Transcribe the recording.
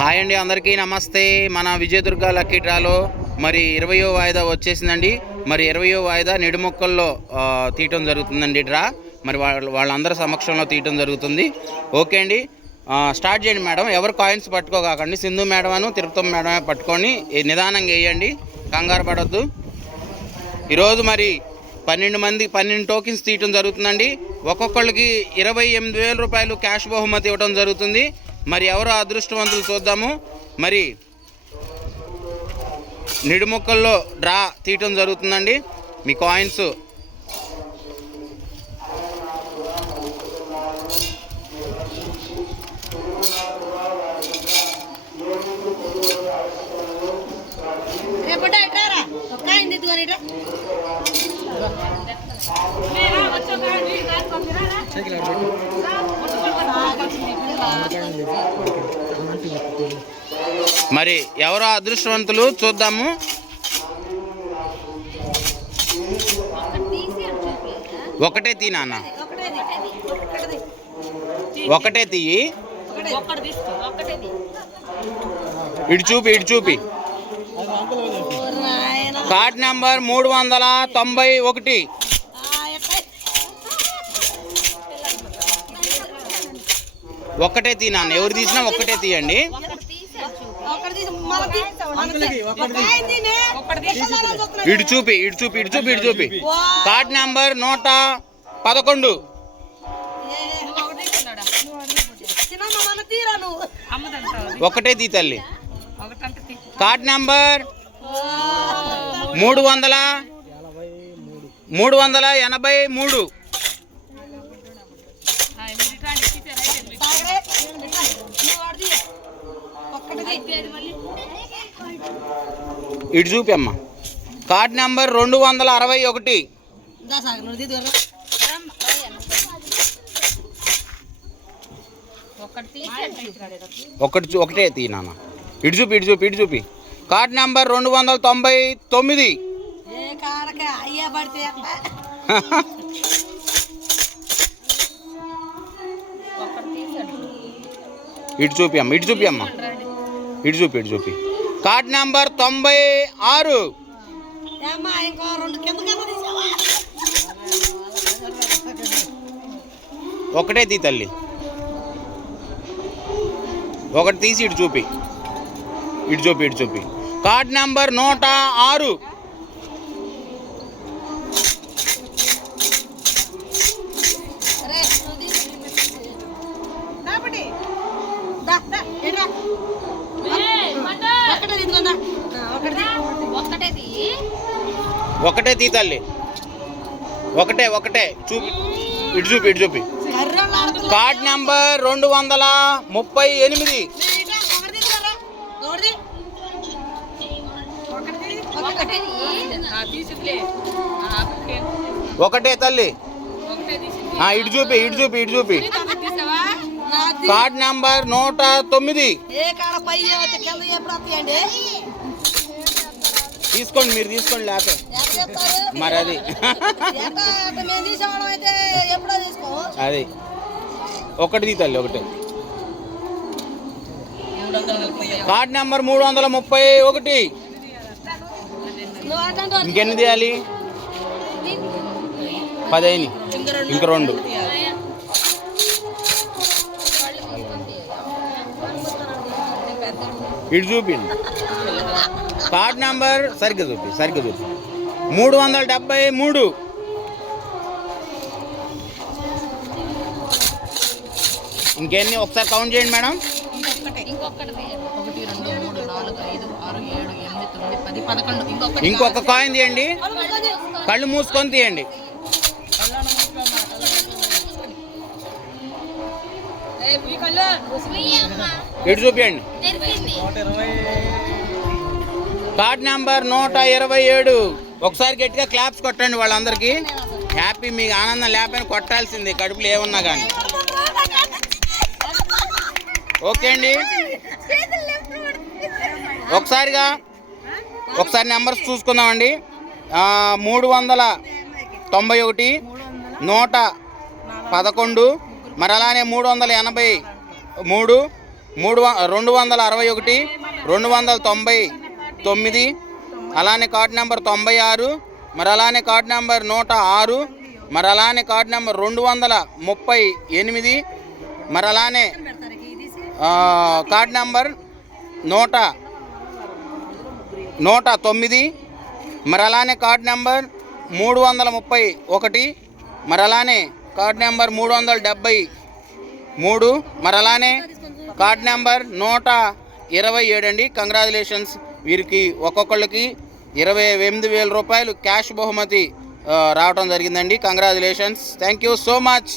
Hi అండి, అందరికీ నమస్తే. మన విజయదుర్గ లక్కీ డ్రాలో మరి 20వ వాయిదా వచ్చేసిందండి. మరి 20వ వాయిదా నిడుముక్కల్లో తీయటం జరుగుతుందండి డ్రా. మరి వాళ్ళందరి సమక్షంలో తీయటం జరుగుతుంది. ఓకే అండి, స్టార్ట్ చేయండి మేడం. ఎవరు కాయిన్స్ పట్టుకోకండి. సింధు మేడం తిరుపతి మేడమే పట్టుకొని నిదానంగా వేయండి, కంగారు పడొద్దు. ఈరోజు మరి 12 టోకెన్స్ తీయటం జరుగుతుందండి. ఒక్కొక్కళ్ళకి 28,000 రూపాయలు క్యాష్ బహుమతి ఇవ్వడం జరుగుతుంది. మరి ఎవరు అదృష్టవంతులు చూద్దాము. మరి నిడుముక్కల్లో డ్రా తీయటం జరుగుతుందండి. మీ కాయిన్స్ మరి ఎవరో అదృష్టవంతులు చూద్దాము. ఒకటే తీ నాన్న, ఒకటే తీయి. ఇటు చూపి. Card number 391. ఒక్కటే తీ నాన్న, ఎవరు తీసినా ఒక్కటే తీయండి. ఇటు చూపి. Card number 111. ఒకటే తీ తల్లి. Card number 383. ఇటు చూపి అమ్మ. Card number 261. ఒకటే తీ నాన్న. ఇటు చూపి. Card number 299. ఇటు చూపి అమ్మ. ఇటు చూపి. Card number 96. ఒకటే తీ తల్లి. ఒకటి తీసి ఇటు చూపి. Card number 106. ఒకటే తీ తల్లి. ఒకటే చూపి. ఇటు చూపి. Card number 238. ఒకటే తల్లి. ఇటు చూపి. Card number 109. మీరు తీసుకోండి లేకపోతే మరి అది ఒకటి తీ తల్లి. ఒకటే. Card number 331. ఇంకెన్ని తీయాలి? 10 అయినాయి, ఇంక 2. ఇటు చూపిండి. కార్డ్ నెంబర్ సరిగ్గా చూపి. 373. ఇంకెన్ని ఒకసారి కౌంట్ చేయండి మేడం. ఇంకొక కాయిన్ తీయండి. కళ్ళు మూసుకొని తీయండి. ఇటు చూపించండి. Card number 127. ఒకసారి గట్టిగా క్లాప్స్ కొట్టండి వాళ్ళందరికీ. హ్యాపీ, మీకు ఆనందం లేకపోయినా కొట్టాల్సింది, కడుపులో ఏమున్నా కానీ. ఓకే అండి, ఒకసారి నెంబర్స్ చూసుకుందామండి. 391, 111, మరి అలానే 383, 261 299, అలానే కార్డ్ నెంబర్ 96, మరి అలానే కార్డ్ నెంబర్ 106, మరి అలానే కార్డ్ నెంబర్ 238, మరి అలానే కార్డ్ నెంబర్ 109, మరి అలానే కార్డ్ నెంబర్ 331, మరి అలానే కార్డ్ నెంబర్ 373, మరి అలానే కార్డ్ నెంబర్ 127 అండి. కంగ్రాచులేషన్స్, వీరికి ఒక్కొక్కళ్ళకి 28,000 రూపాయలు క్యాష్ బహుమతి రావడం జరిగిందండి. Congratulations, thank you so much.